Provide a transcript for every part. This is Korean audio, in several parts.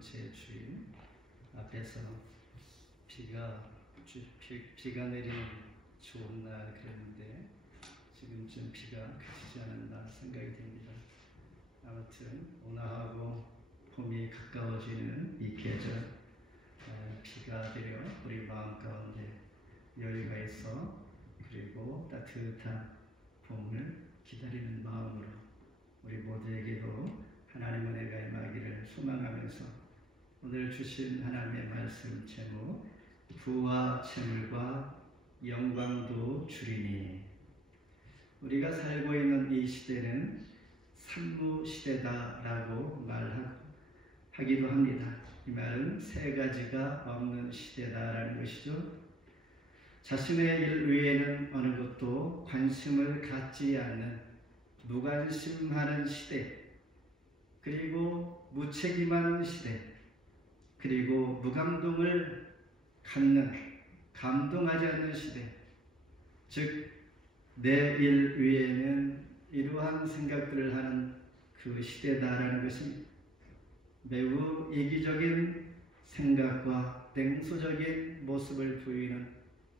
번째 주일 앞에서 비가 내리는 좋은 날 그랬는데 지금쯤 비가 그치지 않았나 생각이 됩니다. 아무튼 온화하고 봄이 가까워지는 이 계절, 비가 내려 우리 마음 가운데 여유가 있어 그리고 따뜻한 봄을 기다리는 마음으로 우리 모두에게도 하나님 은혜가 임하기를 소망하면서 오늘 주신 하나님의 말씀 제목, 부와 채물과 영광도 주리니. 우리가 살고 있는 이 시대는 산무시대다라고 말하기도 합니다. 이 말은 세 가지가 없는 시대다라는 것이죠. 자신의 일 외에는 어느 것도 관심을 갖지 않는 무관심하는 시대, 그리고 무책임한 시대, 그리고 무감동을 갖는, 감동하지 않는 시대, 즉 내 일 위에는 이러한 생각들을 하는 그 시대다라는 것입니다. 매우 이기적인 생각과 냉소적인 모습을 보이는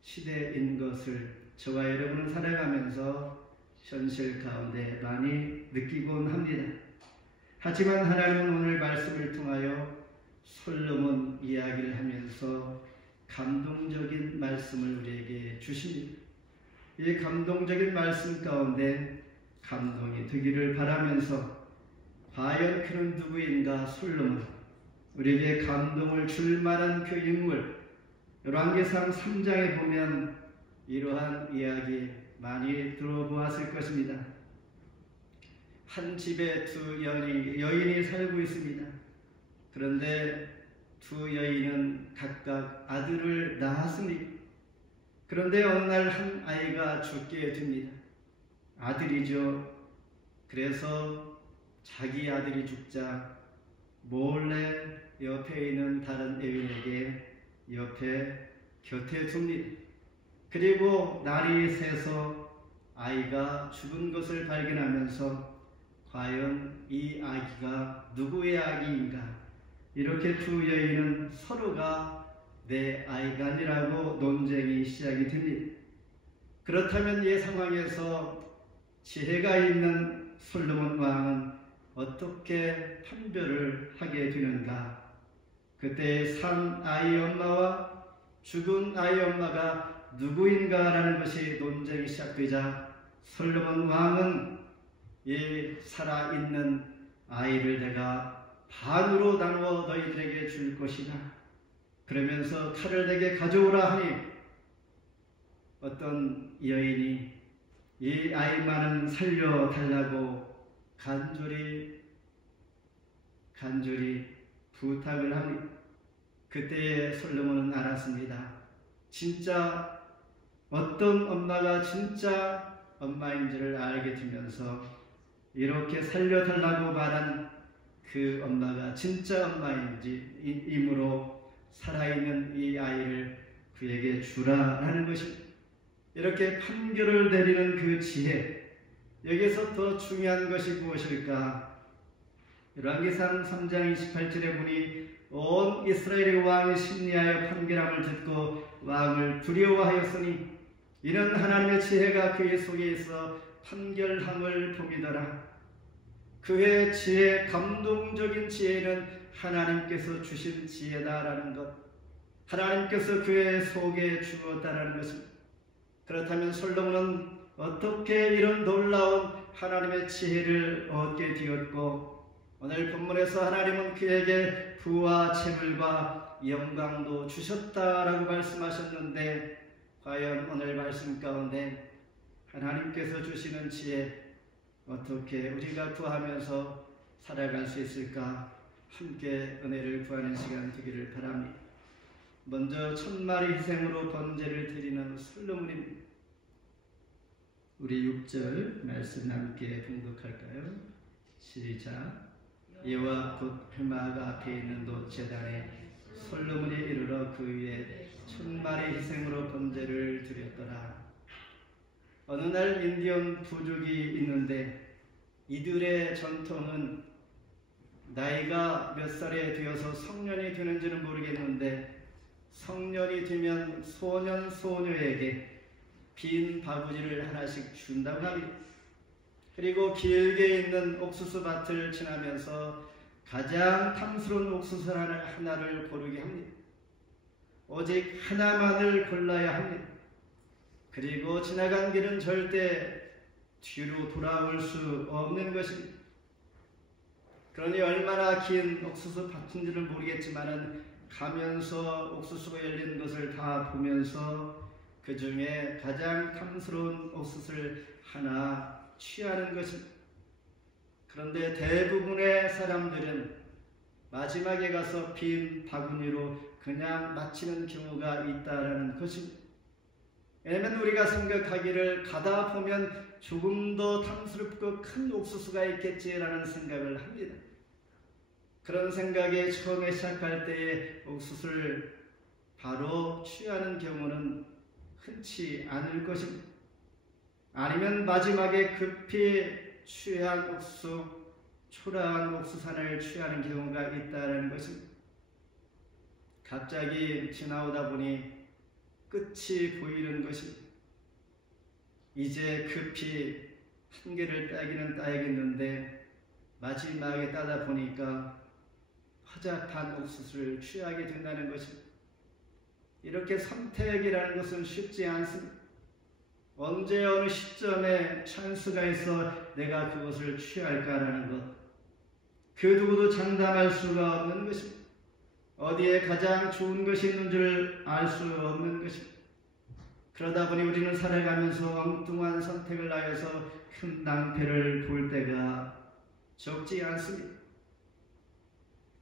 시대인 것을 저와 여러분은 살아가면서 현실 가운데 많이 느끼곤 합니다. 하지만 하나님은 오늘 말씀을 통하여 솔로몬 이야기를 하면서 감동적인 말씀을 우리에게 주십니다. 이 감동적인 말씀 가운데 감동이 되기를 바라면서 과연 그는 누구인가? 솔로몬, 우리에게 감동을 줄 만한 그 인물, 열왕기상 3장에 보면 이러한 이야기 많이 들어보았을 것입니다. 한 집에 두 여인이 살고 있습니다. 그런데 두 여인은 각각 아들을 낳았습니다. 그런데 어느 날 한 아이가 죽게 됩니다. 아들이죠. 그래서 자기 아들이 죽자 몰래 옆에 있는 다른 여인에게 곁에 둡니다. 그리고 날이 새서 아이가 죽은 것을 발견하면서 과연 이 아기가 누구의 아기인가? 이렇게 두 여인은 서로가 내 아이가 아니라고 논쟁이 시작이 됩니다. 그렇다면 이 상황에서 지혜가 있는 솔로몬 왕은 어떻게 판별을 하게 되는가? 그때 산 아이 엄마와 죽은 아이 엄마가 누구인가라는 것이 논쟁이 시작되자 솔로몬 왕은 이 살아있는 아이를 내가 반으로 나누어 너희들에게 줄 것이다. 그러면서 칼을 내게 가져오라 하니 어떤 여인이 이 아이만은 살려달라고 간절히 부탁을 합니다. 그때에 솔로몬은 알았습니다. 진짜 어떤 엄마가 진짜 엄마인지를 알게 되면서 이렇게 살려달라고 말한 그 엄마가 진짜 엄마인지이므로 살아있는 이 아이를 그에게 주라라는 것입니다. 이렇게 판결을 내리는 그 지혜, 여기서 더 중요한 것이 무엇일까? 열왕기상 3장 28절에 보니 온 이스라엘의 왕이 심리하여 판결함을 듣고 왕을 두려워하였으니 이는 하나님의 지혜가 그의 속에 있어 판결함을 보이더라. 그의 지혜, 감동적인 지혜는 하나님께서 주신 지혜다라는 것, 하나님께서 그의 속에 주었다라는 것입니다. 그렇다면 솔로몬은 어떻게 이런 놀라운 하나님의 지혜를 얻게 되었고, 오늘 본문에서 하나님은 그에게 부와 채물과 영광도 주셨다라고 말씀하셨는데, 과연 오늘 말씀 가운데 하나님께서 주시는 지혜 어떻게 우리가 구하면서 살아갈 수 있을까? 함께 은혜를 구하는 시간 되기를 바랍니다. 먼저 1000마리 희생으로 번제를 드리는 솔로몬입니다. 우리 6절 말씀 함께 봉독할까요? 시작. 이와 곧 회막 앞에 있는 놋제단에 솔로몬이 이르러 그 위에 1000마리 희생으로 번제를 드렸더라. 어느 날 인디언 부족이 있는데 이들의 전통은 나이가 몇 살에 되어서 성년이 되는지는 모르겠는데 성년이 되면 소년 소녀에게 빈 바구니를 하나씩 준다고 합니다. 그리고 길게 있는 옥수수 밭을 지나면서 가장 탐스러운 옥수수 하나를 고르게 합니다. 오직 하나만을 골라야 합니다. 그리고 지나간 길은 절대 뒤로 돌아올 수 없는 것입니다. 그러니 얼마나 긴 옥수수 밭인지는 모르겠지만 가면서 옥수수가 열린 것을 다 보면서 그 중에 가장 탐스러운 옥수수를 하나 취하는 것입니다. 그런데 대부분의 사람들은 마지막에 가서 빈 바구니로 그냥 마치는 경우가 있다라는 것입니다. 왜냐하면 우리가 생각하기를 가다 보면 조금 더 탐스럽고 큰 옥수수가 있겠지라는 생각을 합니다. 그런 생각에 처음에 시작할 때에 옥수수를 바로 취하는 경우는 흔치 않을 것입니다. 아니면 마지막에 급히 취한 옥수수, 초라한 옥수수를 취하는 경우가 있다는 것입니다. 갑자기 지나오다 보니 끝이 보이는 것입니다. 이제 급히 한 개를 따기는 따야겠는데 마지막에 따다 보니까 허접한 옥수수를 취하게 된다는 것입니다. 이렇게 선택이라는 것은 쉽지 않습니다. 언제 어느 시점에 찬스가 있어 내가 그것을 취할까라는 것, 그 누구도 장담할 수가 없는 것입니다. 어디에 가장 좋은 것이 있는 줄 알 수 없는 것입니다. 그러다 보니 우리는 살아가면서 엉뚱한 선택을 하여서 큰 낭패를 볼 때가 적지 않습니다.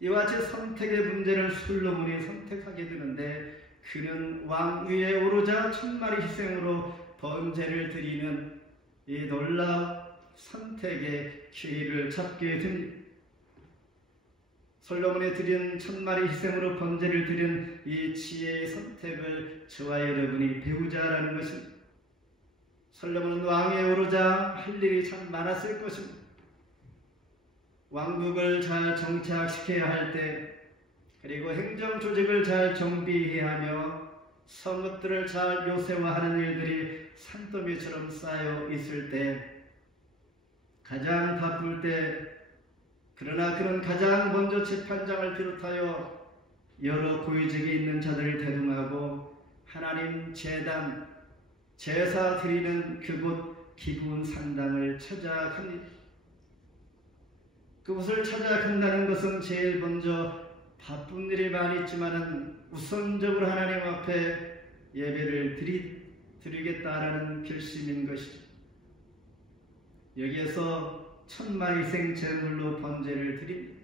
이와 같이 선택의 문제를 솔로몬이 선택하게 되는데 그는 왕 위에 오르자 천마리 희생으로 번제를 드리는 이 놀라운 선택의 기회를 잡게 됩니다. 솔로몬이 드린 천마리 희생으로 번제를 드린 이 지혜의 선택을 저와 여러분이 배우자라는 것입니다. 솔로몬은 왕위에 오르자 할 일이 참 많았을 것입니다. 왕국을 잘 정착시켜야 할 때, 그리고 행정 조직을 잘 정비해야 하며 성읍들을 잘 요새화하는 일들이 산더미처럼 쌓여 있을 때, 가장 바쁠 때, 그러나 그는 가장 먼저 재판장을 비롯하여 여러 고위직에 있는 자들을 대동하고 하나님 제단, 제사 드리는 그곳 기분 상당을 찾아갑니다. 그곳을 찾아간다는 것은 제일 먼저 바쁜 일이 많이 있지만은 우선적으로 하나님 앞에 예배를 드리겠다라는 결심인 것이죠. 여기에서 천마리 희생 제물로 번제를 드립니다.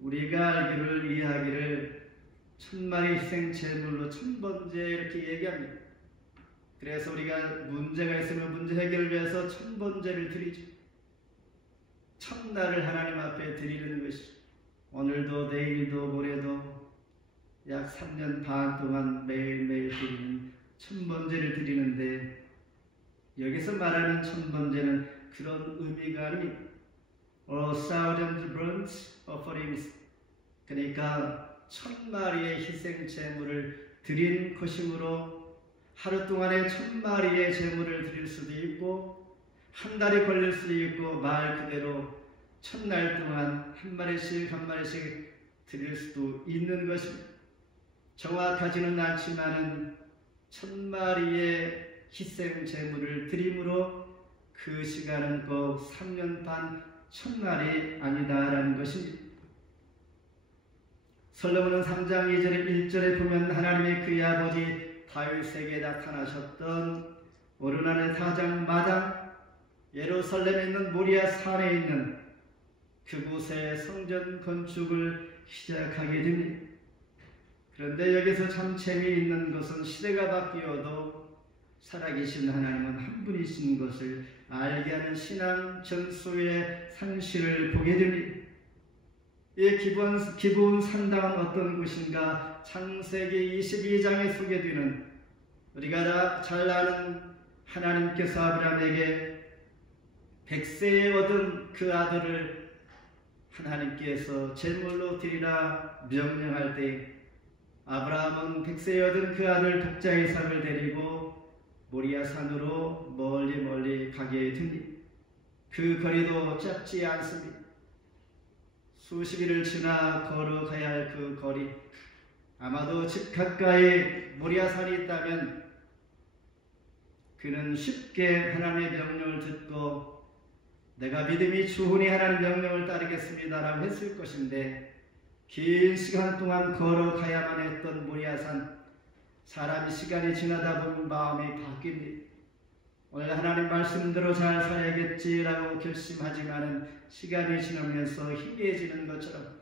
우리가 알기를 이해하기를 천마리 희생 제물로 천번제 이렇게 얘기합니다. 그래서 우리가 문제가 있으면 문제 해결을 위해서 천번제를 드리죠. 첫날을 하나님 앞에 드리는 것이죠. 오늘도 내일도 모레도 약 3년 반 동안 매일매일 드리는 천번제를 드리는데 여기서 말하는 천번제는 그런 의미가 아닙니다. thousand burnt offerings, 그러니까 1000마리의 희생 제물을 드린 것이므로 하루 동안에 1000마리의 제물을 드릴 수도 있고 한 달이 걸릴 수도 있고 말 그대로 1000날 동안 한 마리씩 드릴 수도 있는 것입니다. 정확하지는 않지만은 1000마리의 희생 제물을 드림으로 그 시간은 꼭 3년 반 1000날이 아니다라는 것입니다. 솔로몬은 3장 2절에 1절에 보면 하나님의 그의 아버지 다윗에게 나타나셨던 오르난의 사장 마당 예루살렘에 있는 모리아 산에 있는 그곳에 성전 건축을 시작하게 됩니다. 그런데 여기서 참 재미있는 것은 시대가 바뀌어도 살아계신 하나님은 한 분이신 것을 알게 하는 신앙 전수의 상실을 보게 됩니다. 이 기본 산당은 어떤 곳인가? 창세기 22장에 소개되는 우리가 잘 아는 하나님께서 아브라함에게 100세에 얻은 그 아들을 하나님께서 제물로 드리라 명령할 때 아브라함은 100세에 얻은 그 아들 독자 이삭을 데리고 모리아 산으로 멀리 가게 됩니다. 그 거리도 짧지 않습니다. 수십 일을 지나 걸어가야 할 그 거리, 아마도 집 가까이 모리아 산이 있다면 그는 쉽게 하나님의 명령을 듣고 내가 믿음이 좋으니 하나님 명령을 따르겠습니다라고 했을 것인데, 긴 시간 동안 걸어가야만 했던 모리아산, 사람이 시간이 지나다 보면 마음이 바뀝니다. 오늘 하나님 말씀대로 잘 살아야겠지라고 결심하지만은 시간이 지나면서 희미해지는 것처럼,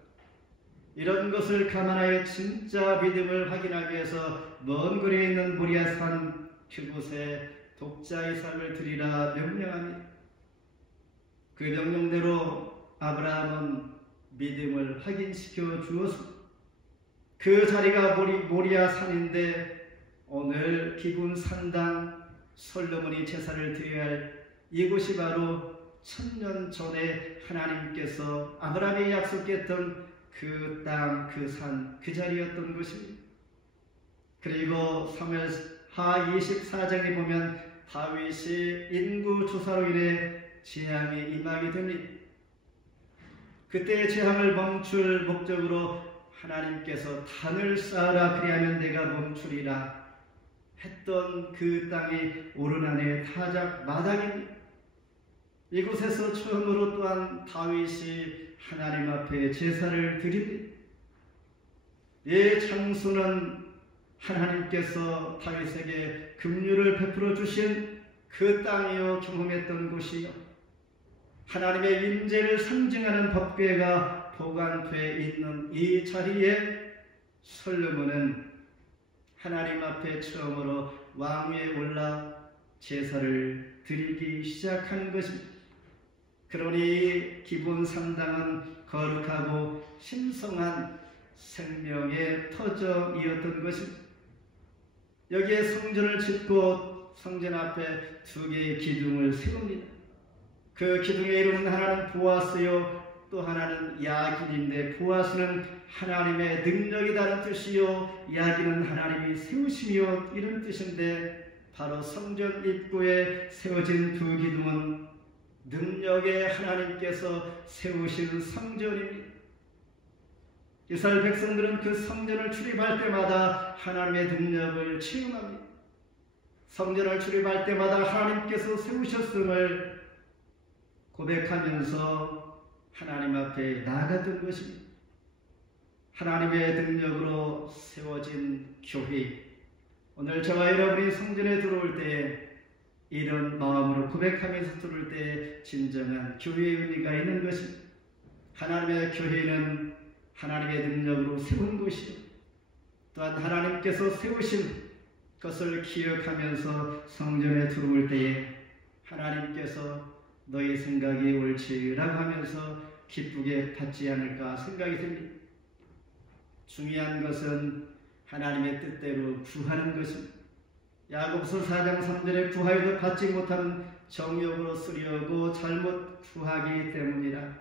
이런 것을 감안하여 진짜 믿음을 확인하기 위해서 먼 거리에 있는 모리아산 그곳에 독자 이삭을 드리라 명령합니다. 그 명령대로 아브라함은 믿음을 확인시켜 주었습니다. 그 자리가 모리아 산인데 오늘 기분 산당 솔로몬이 제사를 드려야 할 이곳이 바로 1000년 전에 하나님께서 아브라함에게 약속했던 그 땅, 그 산, 그 자리였던 것입니다. 그리고 사무엘하 24장에 보면 다윗이 인구 조사로 인해 재앙이 임하게 됩니다. 그때 재앙을 멈출 목적으로 하나님께서 단을 쌓으라 그리하면 내가 멈추리라 했던 그 땅이 오르난의 타작 마당입니다. 이곳에서 처음으로 또한 다윗이 하나님 앞에 제사를 드립니다. 이 장소는 하나님께서 다윗에게 긍휼을 베풀어 주신 그 땅이요 경험했던 곳이요 하나님의 임재를 상징하는 법궤가 보관되어 있는 이 자리에 솔로몬은 하나님 앞에 처음으로 왕위에 올라 제사를 드리기 시작한 것입니다. 그러니 기본 산당은 거룩하고 신성한 생명의 터전이었던 것입니다. 여기에 성전을 짓고 성전 앞에 2개의 기둥을 세웁니다. 그 기둥의 이름은 하나는 보아스요 또 하나는 야긴인데, 보아스는 하나님의 능력이라는 뜻이요 야긴은 하나님이 세우심이요 이런 뜻인데, 바로 성전 입구에 세워진 2 기둥은 능력의 하나님께서 세우신 성전입니다. 이스라엘 백성들은 그 성전을 출입할 때마다 하나님의 능력을 체험합니다. 성전을 출입할 때마다 하나님께서 세우셨음을 고백하면서 하나님 앞에 나아갔던 것입니다. 하나님의 능력으로 세워진 교회, 오늘 저와 여러분이 성전에 들어올 때 이런 마음으로 고백하면서 들어올 때 진정한 교회의 의미가 있는 것입니다. 하나님의 교회는 하나님의 능력으로 세운 곳이요 또한 하나님께서 세우신 것을 기억하면서 성전에 들어올 때에 하나님께서 너희 생각이 옳지라고 하면서 기쁘게 받지 않을까 생각이 듭니다. 중요한 것은 하나님의 뜻대로 구하는 것입니다. 야고보서 4장 3절에 구하여도 받지 못하는 정욕으로 쓰려고 잘못 구하기 때문이라.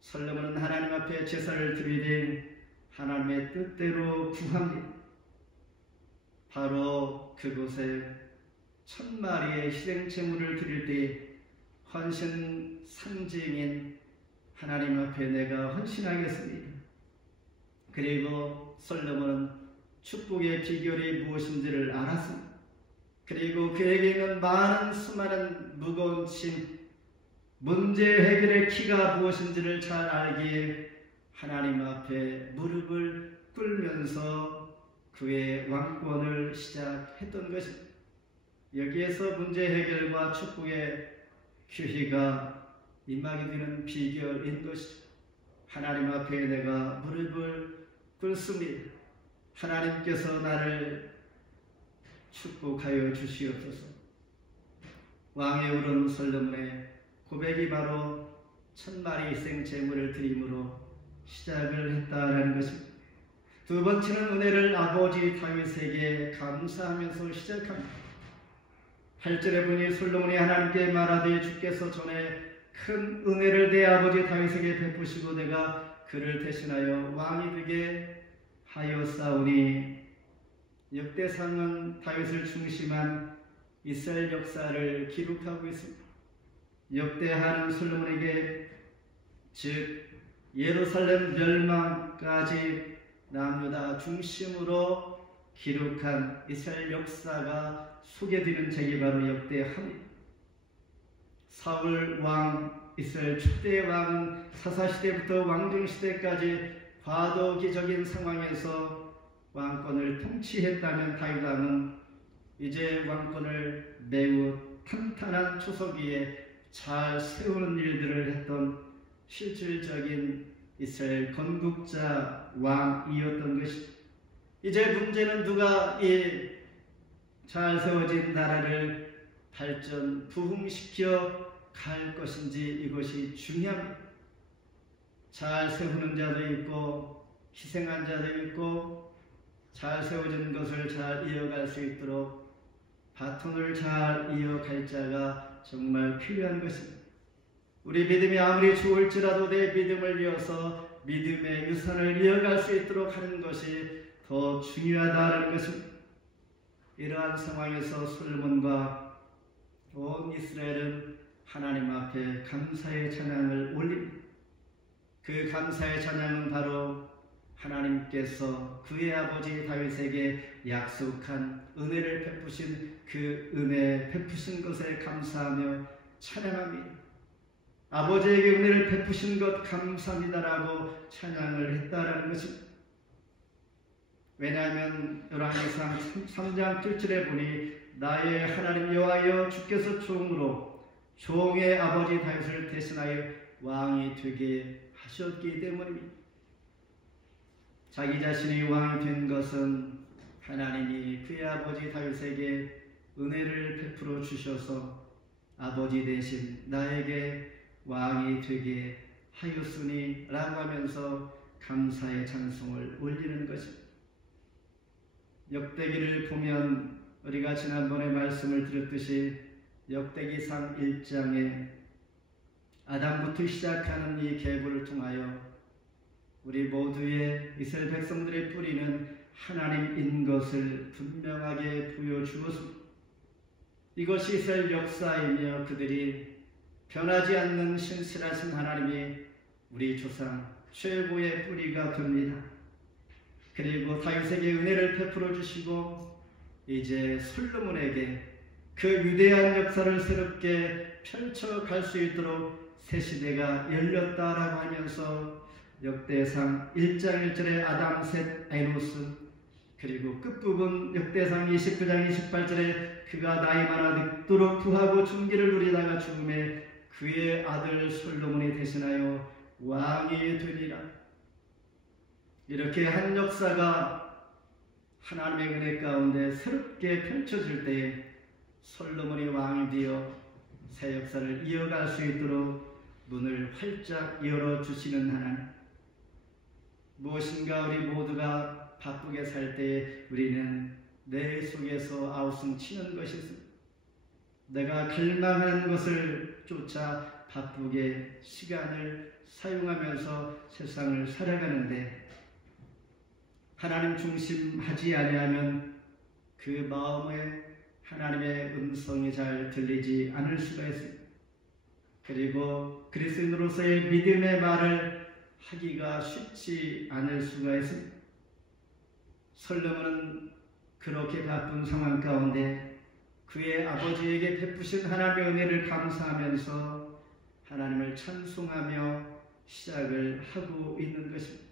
솔로몬은 하나님 앞에 제사를 드리되 하나님의 뜻대로 구합니다. 바로 그곳에 1000마리의 희생제물을 드릴 때 헌신 상징인 하나님 앞에 내가 헌신하겠습니다. 그리고 솔로몬은 축복의 비결이 무엇인지를 알았습니다. 그리고 그에게는 많은 수많은 무거운 짐, 문제 해결의 키가 무엇인지를 잘 알기에 하나님 앞에 무릎을 꿇으면서 그의 왕권을 시작했던 것입니다. 여기에서 문제 해결과 축복의 교회가 임하게 되는 비결인 것이죠. 하나님 앞에 내가 무릎을 꿇습니다. 하나님께서 나를 축복하여 주시옵소서. 왕에 오른 솔로몬의 고백이 바로 1000마리 희생 제물을 드림으로 시작을 했다라는 것입니다. 2번째는 은혜를 아버지 다윗에게 감사하면서 시작합니다. 8절에 보니 솔로몬이 하나님께 말하되 주께서 전에 큰 은혜를 내 아버지 다윗에게 베푸시고 내가 그를 대신하여 왕이 되게 하였사오니 역대상은 다윗을 중심한 이스라엘 역사를 기록하고 있습니다. 역대하는 솔로몬에게 즉 예루살렘 멸망까지 남유다 중심으로 기록한 이스라엘 역사가 소개되는 책이 바로 역대하입니다. 사울 왕, 이스라엘 초대 왕은 사사시대부터 왕정시대까지 과도기적인 상황에서 왕권을 통치했다면 다윗 왕은 이제 왕권을 매우 탄탄한 초석위에 잘 세우는 일들을 했던 실질적인 이스라엘 건국자 왕이었던 것이죠. 이제 문제는 누가 이 잘 세워진 나라를 발전, 부흥시켜 갈 것인지 이것이 중요합니다. 잘 세우는 자도 있고 희생한 자도 있고 잘 세워진 것을 잘 이어갈 수 있도록 바톤을 잘 이어갈 자가 정말 필요한 것입니다. 우리 믿음이 아무리 좋을지라도 내 믿음을 이어서 믿음의 유산을 이어갈 수 있도록 하는 것이 더 중요하다는 것입니다. 이러한 상황에서 솔로몬과 온 이스라엘은 하나님 앞에 감사의 찬양을 올립니다. 그 감사의 찬양은 바로 하나님께서 그의 아버지 다윗에게 약속한 은혜를 베푸신 그 은혜 베푸신 것에 감사하며 찬양합니다. 아버지에게 은혜를 베푸신 것 감사합니다라고 찬양을 했다라는 것입니다. 왜냐하면 열왕기상 3장 7절에 보니 나의 하나님 여호와여 주께서 종의 아버지 다윗을 대신하여 왕이 되게 하셨기 때문입니다. 자기 자신이 왕이 된 것은 하나님이 그의 아버지 다윗에게 은혜를 베풀어 주셔서 아버지 대신 나에게 왕이 되게 하였으니 라고 하면서 감사의 찬송을 올리는 것입니다. 역대기를 보면 우리가 지난번에 말씀을 드렸듯이 역대기상 1장에 아담부터 시작하는 이 계보를 통하여 우리 모두의 이스라엘 백성들의 뿌리는 하나님인 것을 분명하게 보여주었습니다. 이것이 이스라엘 역사이며 그들이 변하지 않는 신실하신 하나님이 우리 조상 최고의 뿌리가 됩니다. 그리고 다윗에게 은혜를 베풀어 주시고 이제 솔로몬에게 그 위대한 역사를 새롭게 펼쳐갈 수 있도록 새 시대가 열렸다라고 하면서 역대상 1장 1절에 아담, 셋, 에노스 그리고 끝부분 역대상 29장 28절에 그가 나이 많아 늙도록 부하고 존귀를 누리다가 죽음에 그의 아들 솔로몬이 대신하여 왕이 되니라. 이렇게 한 역사가 하나님의 은혜 가운데 새롭게 펼쳐질 때에 솔로몬이 왕이 되어 새 역사를 이어갈 수 있도록 문을 활짝 열어주시는 하나님. 무엇인가 우리 모두가 바쁘게 살 때에 우리는 내 속에서 아우성 치는 것이 있습니다. 내가 갈망하는 것을 쫓아 바쁘게 시간을 사용하면서 세상을 살아가는데 하나님 중심하지 아니하면 그 마음에 하나님의 음성이 잘 들리지 않을 수가 있습니다. 그리고 그리스도인으로서의 믿음의 말을 하기가 쉽지 않을 수가 있습니다. 솔로몬은 그렇게 바쁜 상황 가운데 그의 아버지에게 베푸신 하나님의 은혜를 감사하면서 하나님을 찬송하며 시작을 하고 있는 것입니다.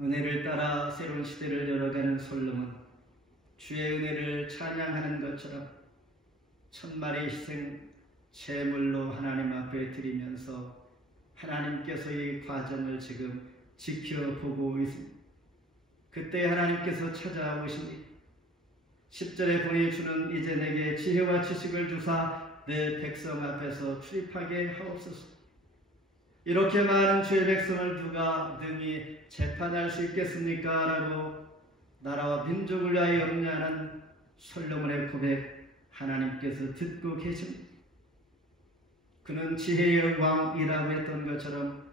은혜를 따라 새로운 시대를 열어가는 솔로몬, 주의 은혜를 찬양하는 것처럼 천마리 희생 제물로 하나님 앞에 드리면서 하나님께서 이 과정을 지금 지켜보고 있습니다. 그때 하나님께서 찾아오시니 10절에 보니 주는 이제 내게 지혜와 지식을 주사 내 백성 앞에서 출입하게 하옵소서. 이렇게 많은 주의 백성을 누가 능히 재판할 수 있겠습니까? 라고 나라와 민족을 위하여 염려하는 솔로몬의 고백 하나님께서 듣고 계십니다. 그는 지혜의 왕이라고 했던 것처럼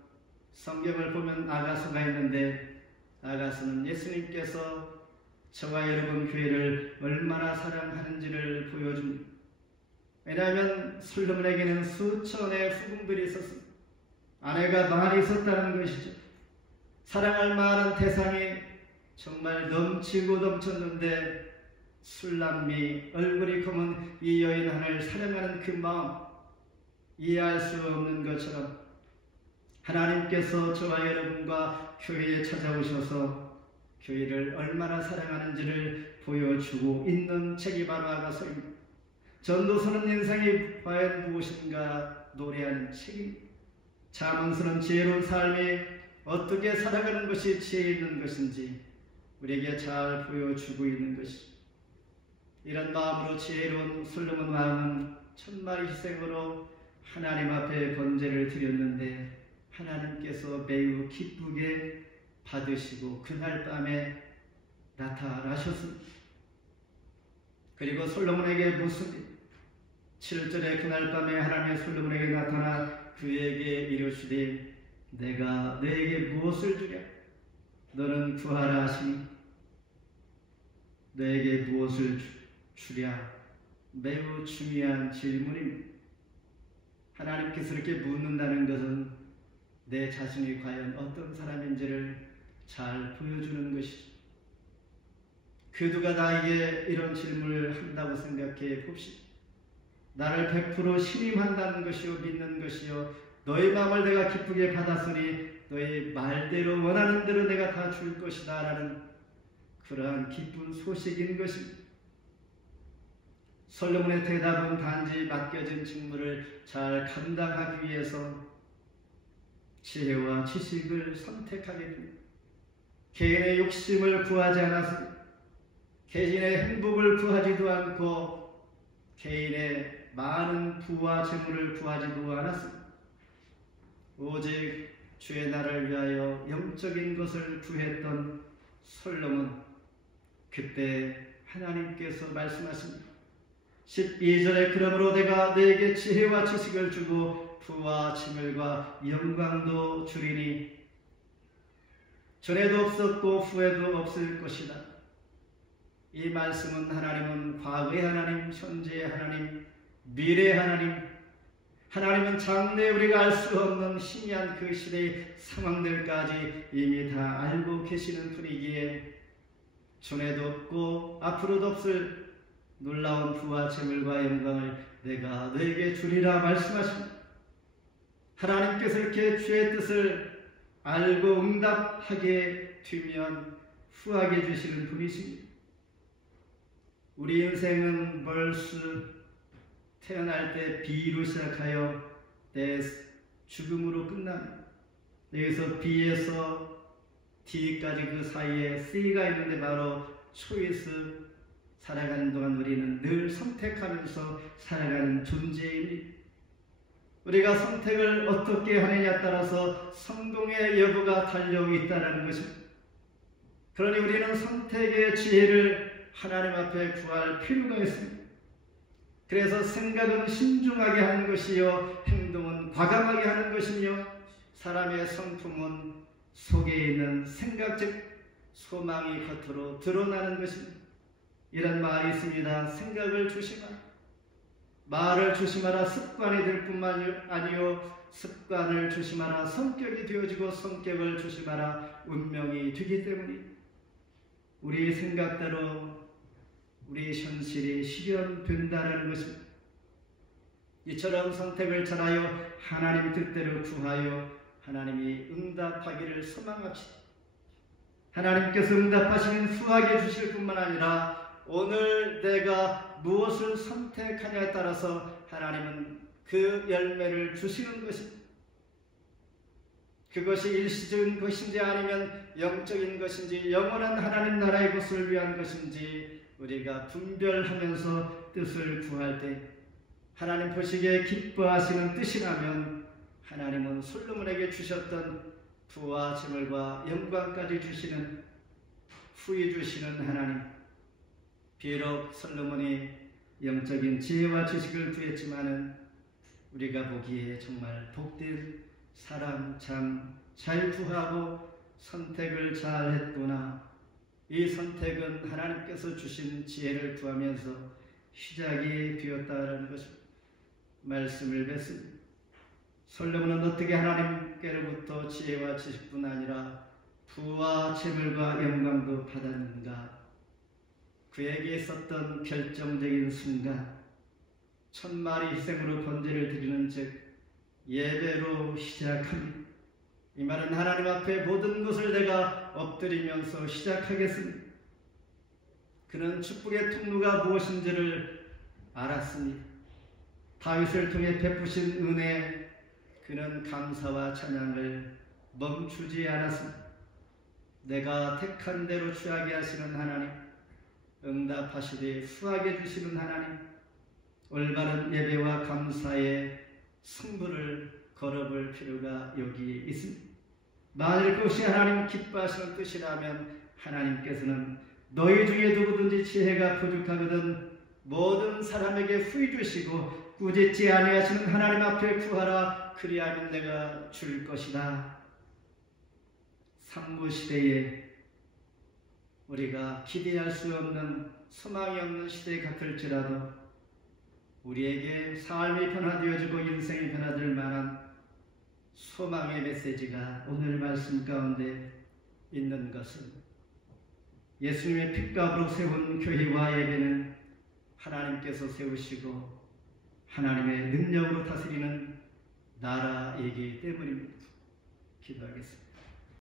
성경을 보면 아가서가 있는데 아가서는 예수님께서 저와 여러분 교회를 얼마나 사랑하는지를 보여줍니다. 왜냐하면 솔로몬에게는 수천의 후궁들이 있었습니다. 아내가 많이 있었다는 것이죠. 사랑할 만한 대상이 정말 넘치고 넘쳤는데 술남미 얼굴이 검은 이 여인 하나를 사랑하는 그 마음 이해할 수 없는 것처럼 하나님께서 저와 여러분과 교회에 찾아오셔서 교회를 얼마나 사랑하는지를 보여주고 있는 책이 바로 아가서입니다. 전도서는 인생이 과연 무엇인가 노래하는 책입니다. 잠언서는 지혜로운 삶이 어떻게 살아가는 것이 지혜 있는 것인지 우리에게 잘 보여주고 있는 것이죠. 이런 마음으로 지혜로운 솔로몬 왕은 천마리 희생으로 하나님 앞에 번제를 드렸는데 하나님께서 매우 기쁘게 받으시고 그날 밤에 나타나셨습니다. 그리고 솔로몬에게 묻습니다. 7절에 그날 밤에 하나님의 솔로몬에게 나타나 그에게 이르시되 내가 너에게 무엇을 주랴? 너는 구하라 하시니 너에게 무엇을 주랴? 매우 중요한 질문입니다. 하나님께서 이렇게 묻는다는 것은 내 자신이 과연 어떤 사람인지를 잘 보여주는 것이죠. 그 누가 나에게 이런 질문을 한다고 생각해 봅시다. 나를 100% 신임한다는 것이요 믿는 것이요 너의 마음을 내가 기쁘게 받았으니 너의 말대로 원하는 대로 내가 다 줄 것이다 라는 그러한 기쁜 소식인 것입니다. 솔로몬의 대답은 단지 맡겨진 직무를 잘 감당하기 위해서 지혜와 지식을 선택하게 됩니다. 개인의 욕심을 구하지 않았습니다. 개인의 행복을 구하지도 않고 개인의 많은 부와 재물을 구하지도 않았습니다. 오직 주의 나라를 위하여 영적인 것을 구했던 솔로몬, 그때 하나님께서 말씀하십니다. 12절에 그러므로 내가 너에게 지혜와 지식을 주고 부와 재물과 영광도 주리니 전에도 없었고 후에도 없을 것이다. 이 말씀은 하나님은 과거의 하나님, 현재의 하나님, 미래의 하나님, 하나님은 장래 우리가 알 수 없는 희미한 그 시대의 상황들까지 이미 다 알고 계시는 분이기에 전에도 없고 앞으로도 없을 놀라운 부와 재물과 영광을 내가 너에게 주리라 말씀하십니다. 하나님께서 이렇게 주의 뜻을 알고 응답하게 되면 후하게 주시는 분이십니다. 우리 인생은 벌써 태어날 때 B로 시작하여 죽음으로 끝납니다. 여기서 B에서 D까지 그 사이에 C가 있는데 바로 초이스, 살아가는 동안 우리는 늘 선택하면서 살아가는 존재입니다. 우리가 선택을 어떻게 하느냐에 따라서 성공의 여부가 달려있다는 것입니다. 그러니 우리는 선택의 지혜를 하나님 앞에 구할 필요가 있습니다. 그래서 생각은 신중하게 하는 것이요 행동은 과감하게 하는 것이며 사람의 성품은 속에 있는 생각 즉 소망이 겉으로 드러나는 것입니다. 이런 말이 있습니다. 생각을 조심하라. 말을 조심하라. 습관이 될 뿐만 아니요 습관을 조심하라. 성격이 되어지고 성격을 조심하라. 운명이 되기 때문에 우리 생각대로 우리 현실이 실현된다는 것입니다. 이처럼 선택을 잘하여 하나님 뜻대로 구하여 하나님이 응답하기를 소망합시다. 하나님께서 응답하시면 후하게 주실 뿐만 아니라 오늘 내가 무엇을 선택하냐에 따라서 하나님은 그 열매를 주시는 것입니다. 그것이 일시적인 것인지 아니면 영적인 것인지 영원한 하나님 나라의 것을 위한 것인지 우리가 분별하면서 뜻을 구할 때 하나님 보시기에 기뻐하시는 뜻이라면 하나님은 솔로몬에게 주셨던 부와 재물과 영광까지 주시는 후히 주시는 하나님. 비록 솔로몬이 영적인 지혜와 지식을 구했지만은 우리가 보기에 정말 복된 사람, 참 잘 구하고 선택을 잘 했구나. 이 선택은 하나님께서 주신 지혜를 구하면서 시작이 되었다라는 것입니다. 말씀을 뵙습니다. 솔로몬은 어떻게 하나님께로부터 지혜와 지식뿐 아니라 부와 재물과 영광도 받았는가? 그에게 있었던 결정적인 순간, 천마리 희생으로 번제를 드리는 즉 예배로 시작합니다. 이 말은 하나님 앞에 모든 것을 내가 엎드리면서 시작하겠습니다. 그는 축복의 통로가 무엇인지를 알았습니다. 다윗을 통해 베푸신 은혜, 그는 감사와 찬양을 멈추지 않았습니다. 내가 택한 대로 취하게 하시는 하나님, 응답하시되 후하게 주시는 하나님, 올바른 예배와 감사의 승부를 걸어볼 필요가 여기 있습니다. 만일 그것이 하나님 기뻐하시는 뜻이라면 하나님께서는 너희 중에 누구든지 지혜가 부족하거든 모든 사람에게 후히 주시고 꾸짖지 아니하시는 하나님 앞에 구하라. 그리하면 내가 줄 것이다. 산모시대에 우리가 기대할 수 없는 소망이 없는 시대 같을지라도 우리에게 삶이 변화되어지고 인생이 변화될 만한 소망의 메시지가 오늘 말씀 가운데 있는 것은 예수님의 핏값으로 세운 교회와 예배는 하나님께서 세우시고 하나님의 능력으로 다스리는 나라이기 때문입니다. 기도하겠습니다.